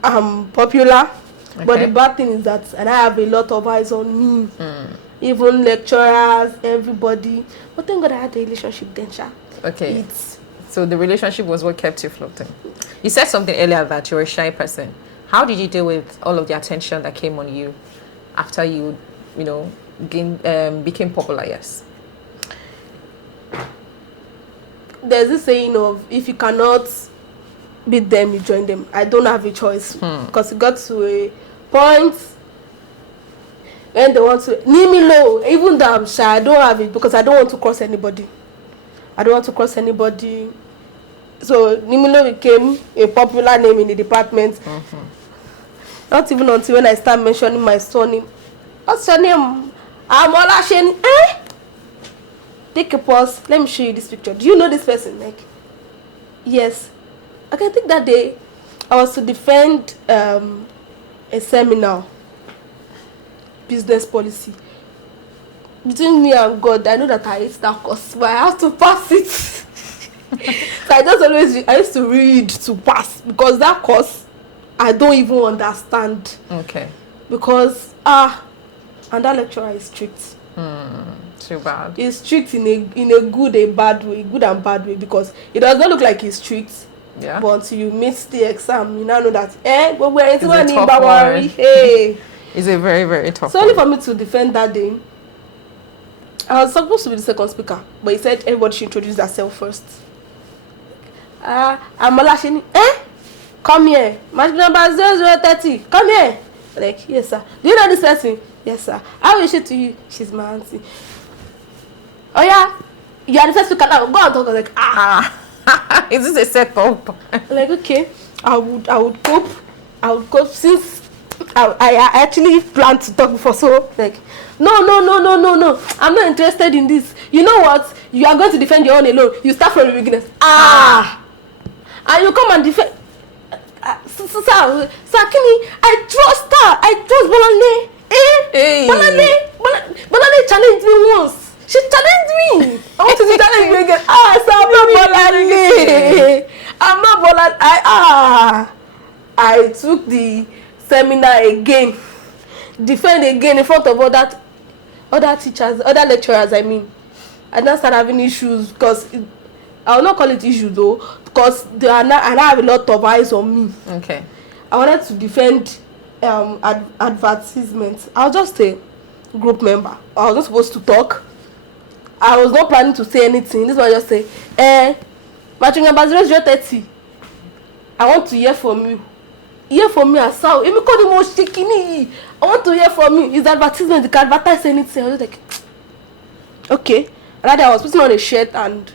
I'm popular. Okay. But the bad thing is that, and I have a lot of eyes on me. Even lecturers, everybody. But thank God I had a relationship then, Sha. Okay. So the relationship was what kept you floating. You said something earlier that you're a shy person. How did you deal with all of the attention that came on you after you became popular? Yes. There's this saying of, if you cannot beat them, you join them. I don't have a choice because it got to a point when they want to Nimilo. Even though I'm shy, I don't have it because I don't want to cross anybody. So Nimilo became a popular name in the department. Not even until when I start mentioning my surname. What's your name? I'm Olashen. Take a pause. Let me show you this picture. Do you know this person? Like, yes. Okay, I think that day I was to defend a seminar, business policy. Between me and God, I know that I hate that course, but I have to pass it. So I used to read to pass because that course I don't even understand. Okay. Because and that lecturer is strict. Too bad. He's strict in a good and bad way because it does not look like he's strict. Yeah. But until you meet the exam, you now know that but we're into one in Bawari. Hey. It's a very, very tough So only for me to defend that day, I was supposed to be the second speaker, but he said everybody should introduce themselves first. I'm Olasheni. Come here. Magic number 0030. Come here. Like, yes, sir. Do you know this person? Yes, sir. How is she to you? She's my auntie. Oh, yeah? You are the first speaker now. Go and talk. Like, Is this a setup? Like, okay. I would cope since I actually planned to talk before. So, like, no. I'm not interested in this. You know what? You are going to defend your own alone. You start from the beginning. And you come and defend. Sakini, I trust her. I trust Bolane. Hey. Bolane challenged me once. She challenged me. I want to challenge me again. I'm not Bolane. I took the seminar again. Defend again in front of other teachers, other lecturers, I mean. I now start having issues because I will not call it issues though, because I have a lot of eyes on me. Okay. I wanted to defend advertisements. I was just a group member. I was not supposed to talk. I was not planning to say anything. This one just say, matching number 0030. I want to hear from you. Hear from me as well. I want to hear from you. It's advertisement. You can advertise anything. I was like, okay. And I was putting on a shirt and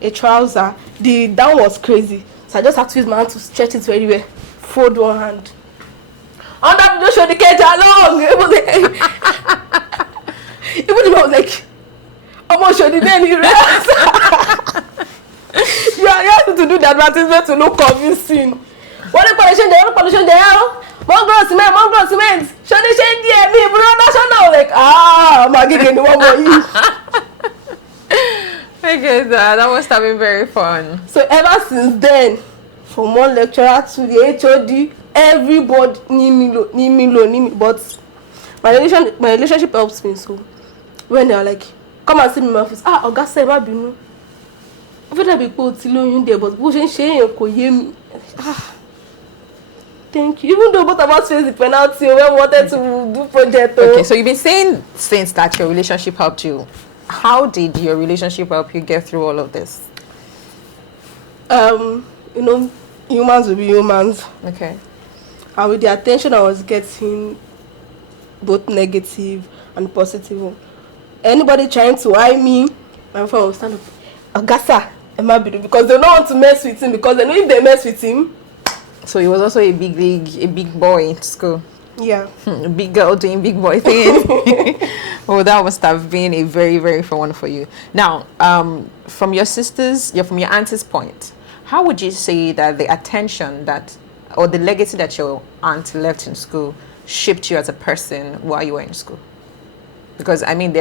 a trouser. The down was crazy. So I just had to use my hand to stretch it very well. Fold one hand. And that don't show the cage along. Even if I was like, almost showed it then you realize you have to do the advertisement to look convincing. What the pollution there? Mongrel cement. Show the shade there, me, national. Like, my gig in the one more you. Okay, that must have been very fun. So ever since then, from one lecturer to the HOD, everybody Nimilo. But my relationship helps me. So when they are like, come and see me in my office. Oga say ma binu. Over be put till there, but who share ko ye me. Thank you. Even though both of us faced the penalty when we wanted to do project. Okay, so you've been saying since that your relationship helped you. How did your relationship help you get through all of this? Humans will be humans. Okay. And with the attention I was getting, both negative and positive, anybody trying to eye me, my friend will stand up. Agasa, because they don't want to mess with him, because they know if they mess with him. So he was also a big boy in school. Yeah. A big girl doing big boy things. Oh, that must have been a very, very fun one for you. Now, from your auntie's point, how would you say that the attention or the legacy that your aunt left in school shaped you as a person while you were in school? Because, I mean, they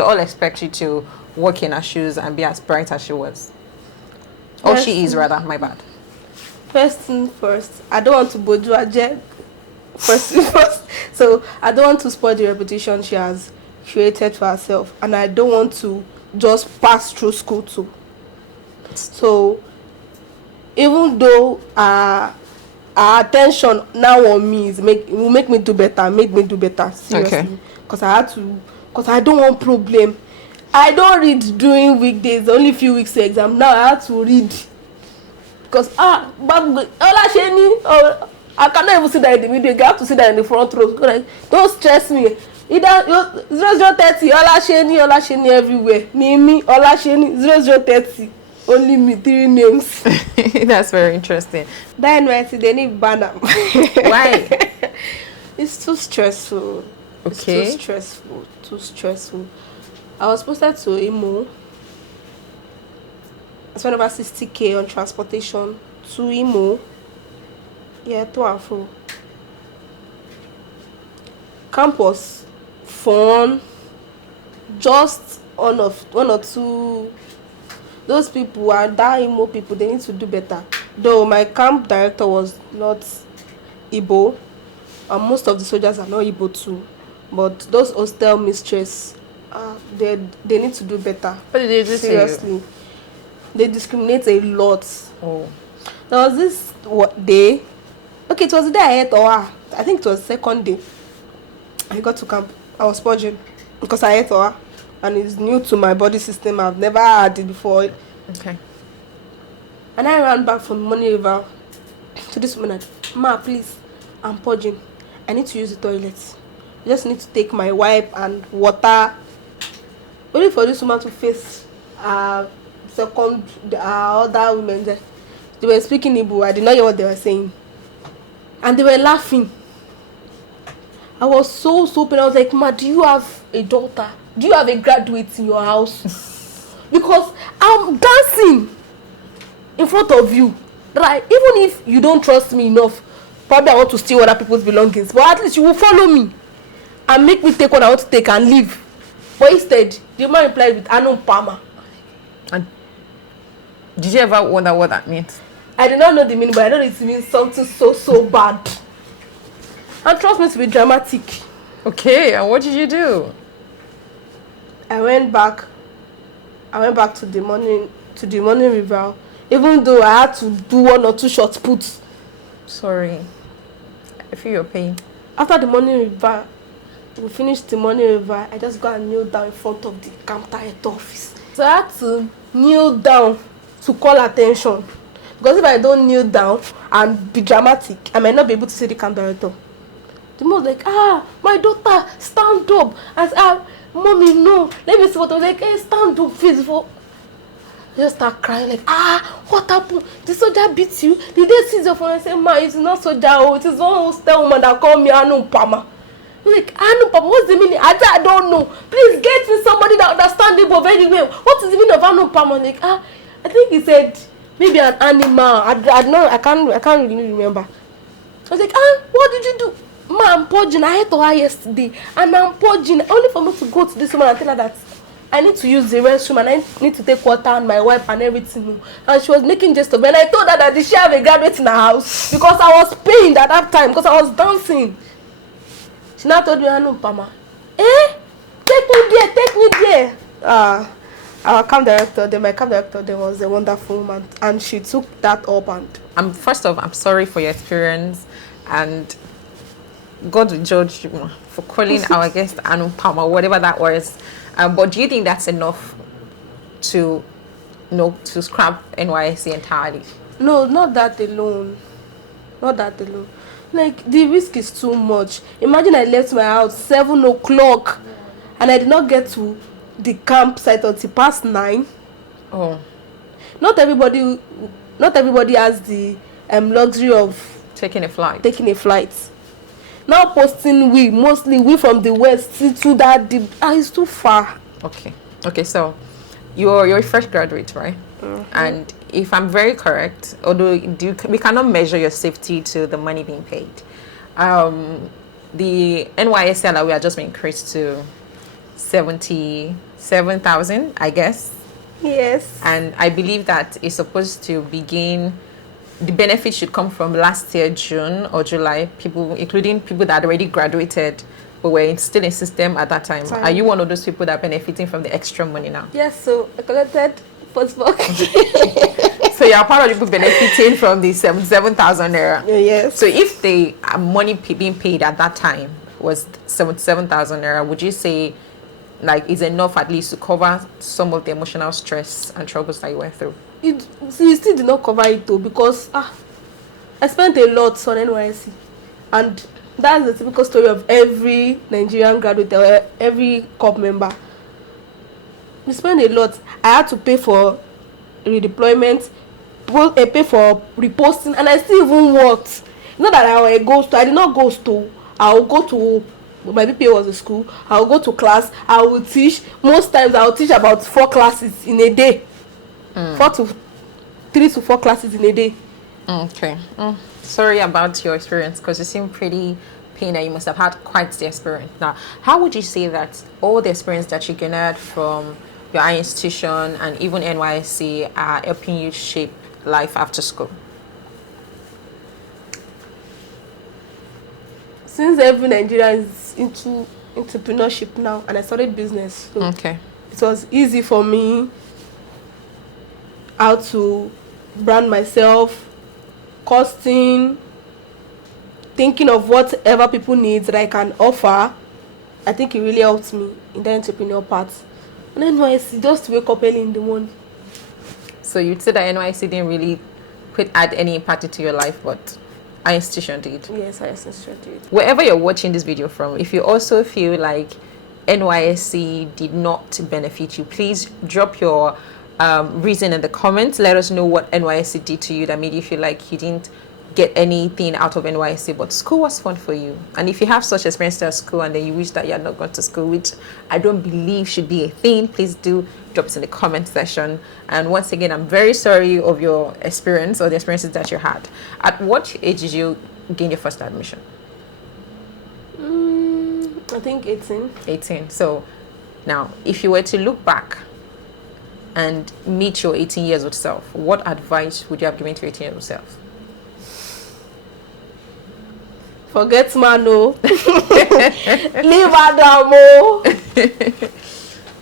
all expect you to walk in her shoes and be as bright as she was. Or she is, rather, my bad. First thing first, I don't want to boju aje. First. So I don't want to spoil the reputation she has created for herself, and I don't want to just pass through school too. So even though our attention now on me will make me do better, seriously. Because I don't want problem. I don't read during weekdays, only few weeks to exam. Now I have to read. Because I cannot even sit there in the middle. You have to sit there in the front row. Like, don't stress me. Either 0030, Olasheni everywhere. Me, Olasheni, 0030. Only me, 3 names. That's very interesting. That NYC, they need banner. Why? It's too stressful. Okay. It's too stressful. I was posted to Imo. I spent about 60K on transportation to Imo. Yeah, to and fro. Campus fun. Just one or two. Those people are that Imo people. They need to do better. Though my camp director was not Igbo, and most of the soldiers are not Igbo too. But those hostel mistress, they need to do better. What did they do? Seriously, they discriminate a lot. Oh. There was this day. Okay, it was the day I ate Oha. I think it was the second day. I got to camp. I was purging because I ate Oha, and it's new to my body system. I've never had it before. Okay. And I ran back from Money River to this woman. Ma, please, I'm purging. I need to use the toilet. I just need to take my wipe and water. Only for this woman to face other women there. They were speaking Igbo. I did not hear what they were saying. And they were laughing. I was so pained. I was like, Ma, do you have a daughter? Do you have a graduate in your house? Because I'm dancing in front of you. Right? Even if you don't trust me enough, probably I want to steal other people's belongings. But at least you will follow me and make me take what I want to take and leave. But instead, the man replied with Anum Palmer. And did you ever wonder what that means? I did not know the meaning, but I know it means something so bad. And trust me to be dramatic. Okay, and what did you do? I went back to the morning river, even though I had to do 1 or 2 short puts. Sorry. I feel your pain. After the morning river, we finished the morning river, I just got and kneel down in front of the camp director office. So I had to kneel down to call attention. Because if I don't kneel down and be dramatic, I might not be able to see the camp director. The mom was like, my daughter, stand up. I said, Mommy, no. Let me see what I was like, hey, stand up, please. I just start crying like, what happened? The soldier beat you? Did they seize your phone? I said, Ma, it's not soldier. Oh, it is one hostel woman that called me Anu Pama. I'm like, Anu Pama, what's the meaning? I don't know. Please get me somebody that understands Igbo very well. What is the meaning of Anu Pama? I'm like, I think he said maybe an animal. I can't really remember. I was like, what did you do? Ma, I'm purging. I had to her yesterday, and I'm purging only for me to go to this woman and tell her that I need to use the restroom and I need to take water and my wife and everything. And she was making jest of me. And I told her that did she have a graduate in her house? Because I was pained at that time because I was dancing. She now told me, Anu Pama, take me there. My camp director there was a wonderful woman, and she took that up. And first off, I'm sorry for your experience, and God will judge you for calling our guest Anu Pama, whatever that was. But do you think that's enough to scrap NYSC entirely? No, not that alone. Like, the risk is too much. Imagine I left my house 7 o'clock and I did not get to the campsite until past 9. Oh. Not everybody has the luxury of taking a flight. Now posting mostly we from the west to that deep. It's too far. Okay, so you're a fresh graduate, right? Mm-hmm. And if I'm very correct, although we cannot measure your safety to the money being paid, the NYSC salary has just been increased to 77,000, I guess. Yes. And I believe that it's supposed to begin. The benefits should come from last year, June or July. People, including people that had already graduated but were still in system at that time. Sorry. Are you one of those people that are benefiting from the extra money now? Yes, so I collected postbox. So you're part of the people benefiting from the 77,000 naira. Yes. So if the money being paid at that time was 77,000 naira, would you say like is enough at least to cover some of the emotional stress and troubles that you went through? It still did not cover it though, because I spent a lot on NYSC, and that's the typical story of every Nigerian graduate or every corp member. We spent a lot. I had to pay for redeployment, pay for reposting, and I still even worked. Not that I did not go to. I will go to. My BPA was a school. I will go to class. I will teach. Most times I will teach about 4 classes in a day. 3 to 4 classes in a day. Okay. Sorry about your experience, because you seem pretty pained and you must have had quite the experience. Now, how would you say that all the experience that you gathered from your high institution and even NYSC are helping you shape life after school? Since every Nigerian is into entrepreneurship now, and I started business, so okay, it was easy for me how to brand myself, costing, thinking of whatever people need that I can offer. I think it really helped me in the entrepreneur part. And NYSC, just wake up early in the morning. So you'd say that NYSC didn't really add any impact into your life, but our institution did? Yes, our institution did. Wherever you're watching this video from, if you also feel like NYSC did not benefit you, please drop your reason in the comments. Let us know what NYSC did to you that made you feel like you didn't get anything out of NYSC, but school was fun for you. And if you have such experience at school and then you wish that you had not gone to school, which I don't believe should be a thing, please do drop it in the comment section. And once again, I'm very sorry of your experience or the experiences that you had. At what age did you gain your first admission? I think 18. 18. So now, if you were to look back and meet your 18 years old self, what advice would you have given to your 18 years old self? Forget Mano. Leave Adamo.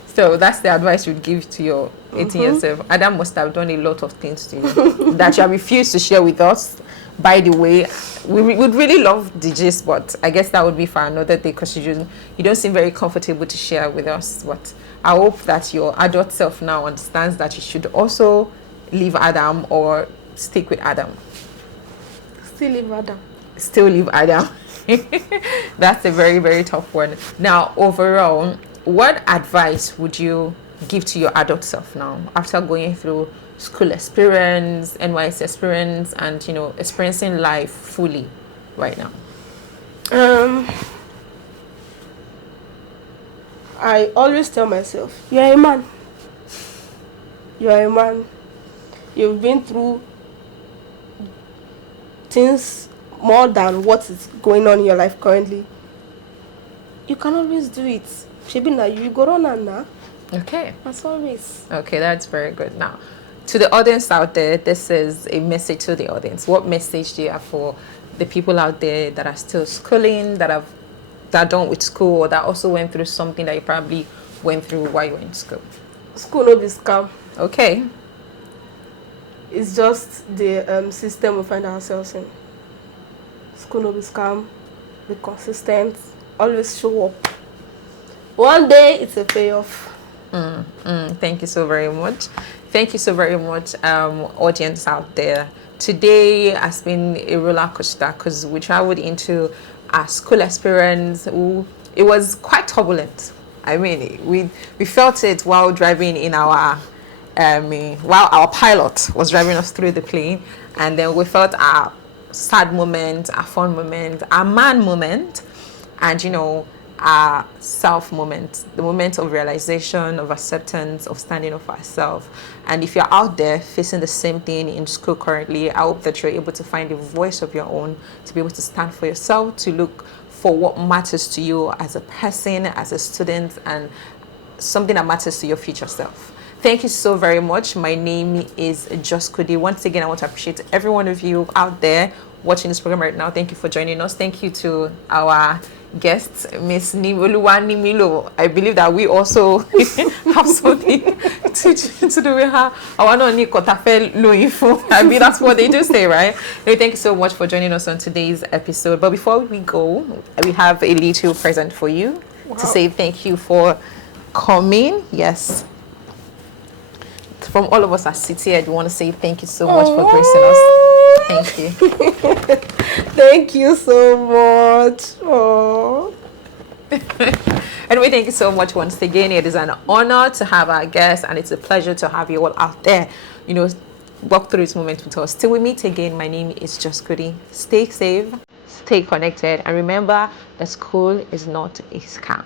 So that's the advice you'd give to your 18 years old. Adam must have done a lot of things to you that you have refused to share with us. By the way, we would really love the gist, but I guess that would be for another day because you don't seem very comfortable to share with us. But I hope that your adult self now understands that you should also leave Adam or stick with Adam. Still leave Adam. Still leave Adam. That's a very, very tough one. Now, overall, what advice would you give to your adult self now after going through school experience, NYSC experience, and you know, experiencing life fully right now? I always tell myself, you are a man. You are a man. You've been through things more than what is going on in your life currently. You can always do it. Shebi na you go run am now. Okay. As always. Okay, that's very good. Now, to the audience out there, this is a message to the audience. What message do you have for the people out there that are still schooling, that are done with school, or that also went through something that you probably went through while you were in school? School no be scam. Okay. It's just the system we find ourselves in. School no be scam. Be consistent. Always show up. One day it's a payoff. Thank you so very much. Thank you so very much, audience out there. Today has been a roller coaster because we traveled into our school experience. It was quite turbulent. I mean, we felt it while driving in our, while our pilot was driving us through the plane, and then we felt our sad moment, our fun moment, our man moment, and our self moment, the moment of realization, of acceptance, of standing up for ourselves. And if you're out there facing the same thing in school currently, I hope that you're able to find a voice of your own, to be able to stand for yourself, to look for what matters to you as a person, as a student, and something that matters to your future self. Thank you so very much. My name is Just Kudi. Once again, I want to appreciate every one of you out there watching this program right now. Thank you for joining us. Thank you to our guest, Miss Nimilo. I believe that we also have something to do with her. I mean, that's what they do say, right? Anyway, thank you so much for joining us on today's episode. But before we go, we have a little present for you to say thank you for coming. Yes. From all of us at City, I want to say thank you so much for gracing us. Thank you. Thank you so much. Oh. Anyway, thank you so much once again. It is an honor to have our guests, and it's a pleasure to have you all out there, walk through this moment with us. Till we meet again, my name is Just Goody. Stay safe, stay connected, and remember that school is not a scam.